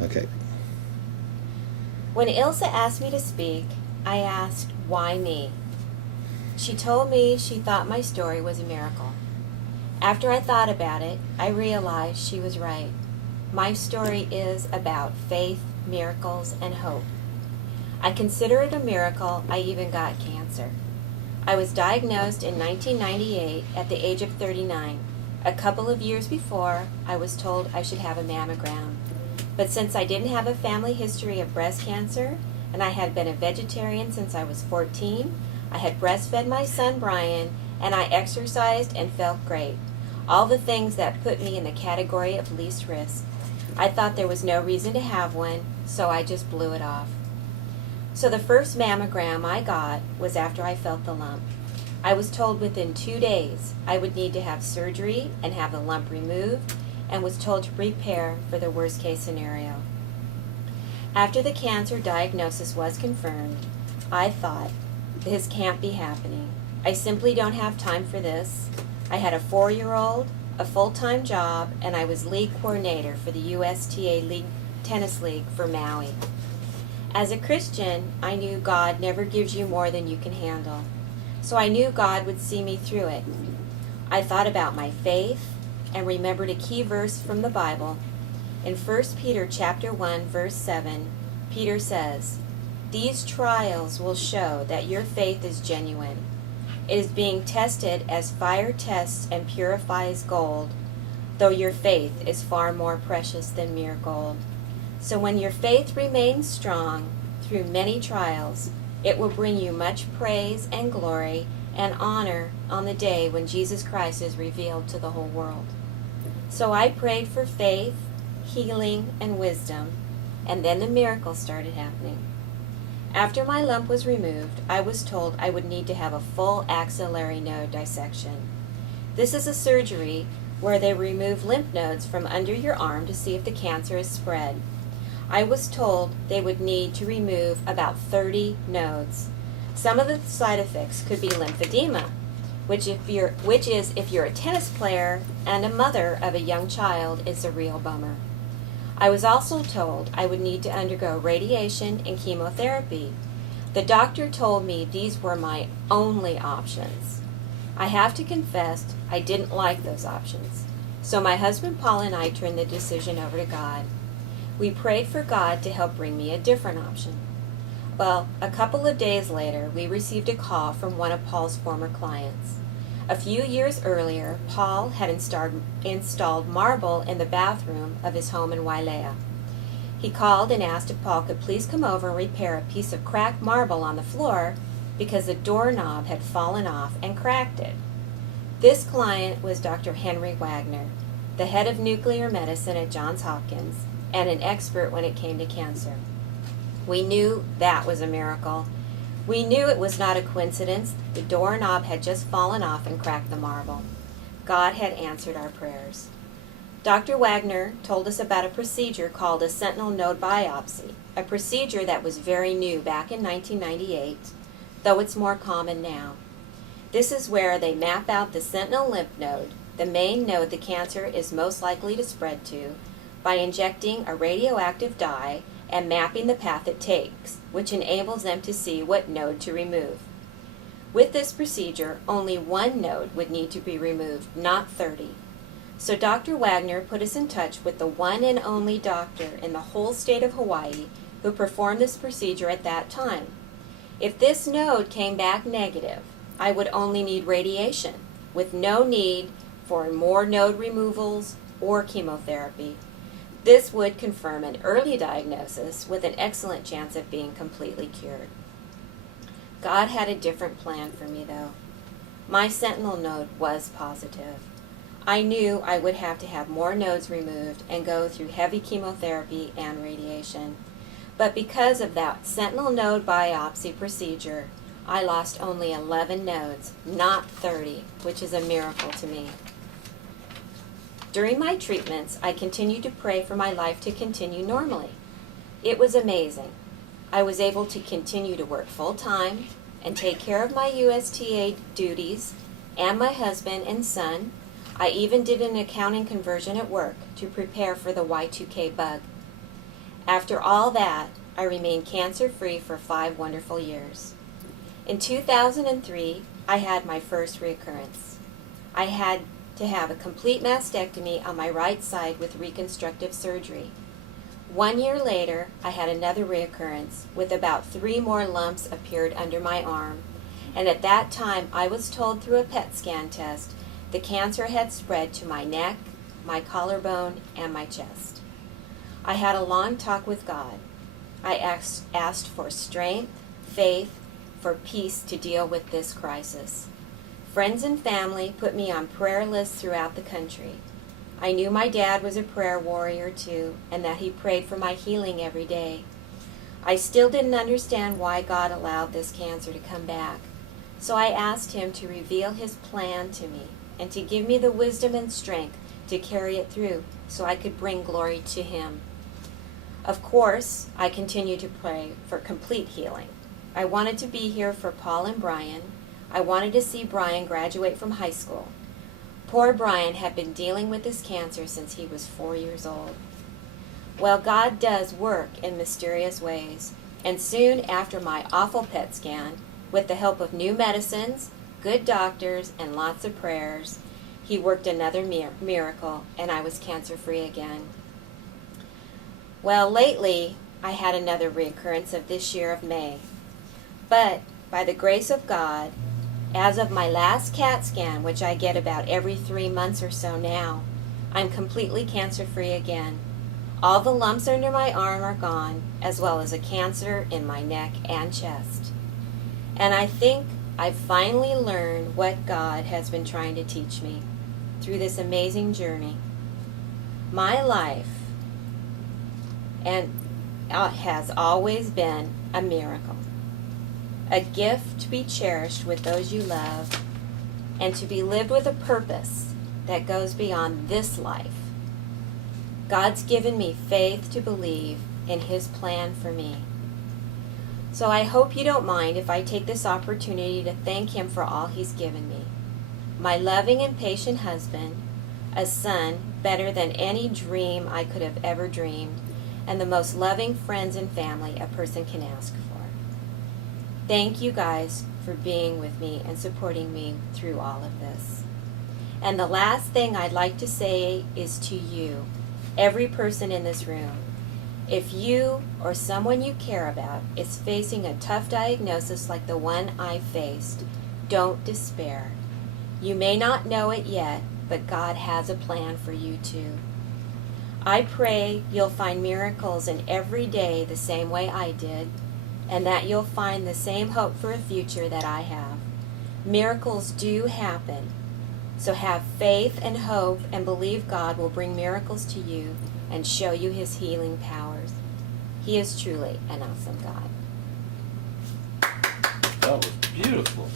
Okay. When Ilsa asked me to speak, I asked, why me? She told me she thought my story was a miracle. After I thought about it, I realized she was right. My story is about faith, miracles, and hope. I consider it a miracle I even got cancer. I was diagnosed in 1998 at the age of 39. A couple of years before, I was told I should have a mammogram. But since I didn't have a family history of breast cancer, and I had been a vegetarian since I was 14, I had breastfed my son Brian, and I exercised and felt great. All the things that put me in the category of least risk. I thought there was no reason to have one, so I just blew it off. So the first mammogram I got was after I felt the lump. I was told within 2 days I would need to have surgery and have the lump removed, and was told to prepare for the worst case scenario. After the cancer diagnosis was confirmed, I thought, this can't be happening. I simply don't have time for this. I had a 4-year-old, a full-time job, and I was league coordinator for the USTA Tennis League for Maui. As a Christian, I knew God never gives you more than you can handle. So I knew God would see me through it. I thought about my faith and remembered a key verse from the Bible. In 1 Peter chapter 1, verse 7, Peter says, "These trials will show that your faith is genuine. It is being tested as fire tests and purifies gold, though your faith is far more precious than mere gold. So when your faith remains strong through many trials, it will bring you much praise and glory and honor on the day when Jesus Christ is revealed to the whole world." So I prayed for faith, healing, and wisdom, and then the miracles started happening. After my lump was removed, I was told I would need to have a full axillary node dissection. This is a surgery where they remove lymph nodes from under your arm to see if the cancer is spread. I was told they would need to remove about 30 nodes. Some of the side effects could be lymphedema, which is if you're a tennis player and a mother of a young child, is a real bummer. I was also told I would need to undergo radiation and chemotherapy. The doctor told me these were my only options. I have to confess I didn't like those options. So my husband Paul and I turned the decision over to God. We prayed for God to help bring me a different option. Well, a couple of days later, we received a call from one of Paul's former clients. A few years earlier, Paul had installed marble in the bathroom of his home in Wailea. He called and asked if Paul could please come over and repair a piece of cracked marble on the floor because the doorknob had fallen off and cracked it. This client was Dr. Henry Wagner, the head of nuclear medicine at Johns Hopkins, and an expert when it came to cancer. We knew that was a miracle. We knew it was not a coincidence. The doorknob had just fallen off and cracked the marble. God had answered our prayers. Dr. Wagner told us about a procedure called a sentinel node biopsy, a procedure that was very new back in 1998, though it's more common now. This is where they map out the sentinel lymph node, the main node the cancer is most likely to spread to, by injecting a radioactive dye and mapping the path it takes, which enables them to see what node to remove. With this procedure, only one node would need to be removed, not 30. So Dr. Wagner put us in touch with the one and only doctor in the whole state of Hawaii who performed this procedure at that time. If this node came back negative, I would only need radiation, with no need for more node removals or chemotherapy. This would confirm an early diagnosis with an excellent chance of being completely cured. God had a different plan for me, though. My sentinel node was positive. I knew I would have to have more nodes removed and go through heavy chemotherapy and radiation. But because of that sentinel node biopsy procedure, I lost only 11 nodes, not 30, which is a miracle to me. During my treatments, I continued to pray for my life to continue normally. It was amazing. I was able to continue to work full-time and take care of my USTA duties and my husband and son. I even did an accounting conversion at work to prepare for the Y2K bug. After all that, I remained cancer-free for 5 wonderful years. In 2003, I had my first reoccurrence. I had to have a complete mastectomy on my right side with reconstructive surgery. 1 year later, I had another reoccurrence with about 3 more lumps appeared under my arm, and at that time I was told through a PET scan test the cancer had spread to my neck, my collarbone, and my chest. I had a long talk with God. I asked for strength, faith, for peace to deal with this crisis. Friends and family put me on prayer lists throughout the country. I knew my dad was a prayer warrior too, and that he prayed for my healing every day. I still didn't understand why God allowed this cancer to come back, so I asked him to reveal his plan to me and to give me the wisdom and strength to carry it through so I could bring glory to him. Of course, I continued to pray for complete healing. I wanted to be here for Paul and Brian. I wanted to see Brian graduate from high school. Poor Brian had been dealing with this cancer since he was 4 years old. Well, God does work in mysterious ways, and soon after my awful PET scan, with the help of new medicines, good doctors, and lots of prayers, he worked another miracle, and I was cancer-free again. Well, lately, I had another reoccurrence of this year of May. But, by the grace of God, as of my last CAT scan, which I get about every 3 months or so now, I'm completely cancer-free again. All the lumps under my arm are gone, as well as a cancer in my neck and chest. And I think I've finally learned what God has been trying to teach me through this amazing journey. My life has always been a miracle. A gift to be cherished with those you love, and to be lived with a purpose that goes beyond this life. God's given me faith to believe in his plan for me. So I hope you don't mind if I take this opportunity to thank him for all he's given me. My loving and patient husband, a son better than any dream I could have ever dreamed, and the most loving friends and family a person can ask for. Thank you guys for being with me and supporting me through all of this. And the last thing I'd like to say is to you, every person in this room, if you or someone you care about is facing a tough diagnosis like the one I faced, don't despair. You may not know it yet, but God has a plan for you too. I pray you'll find miracles in every day the same way I did, and that you'll find the same hope for a future that I have. Miracles do happen, so have faith and hope and believe God will bring miracles to you and show you his healing powers. He is truly an awesome God. That was beautiful.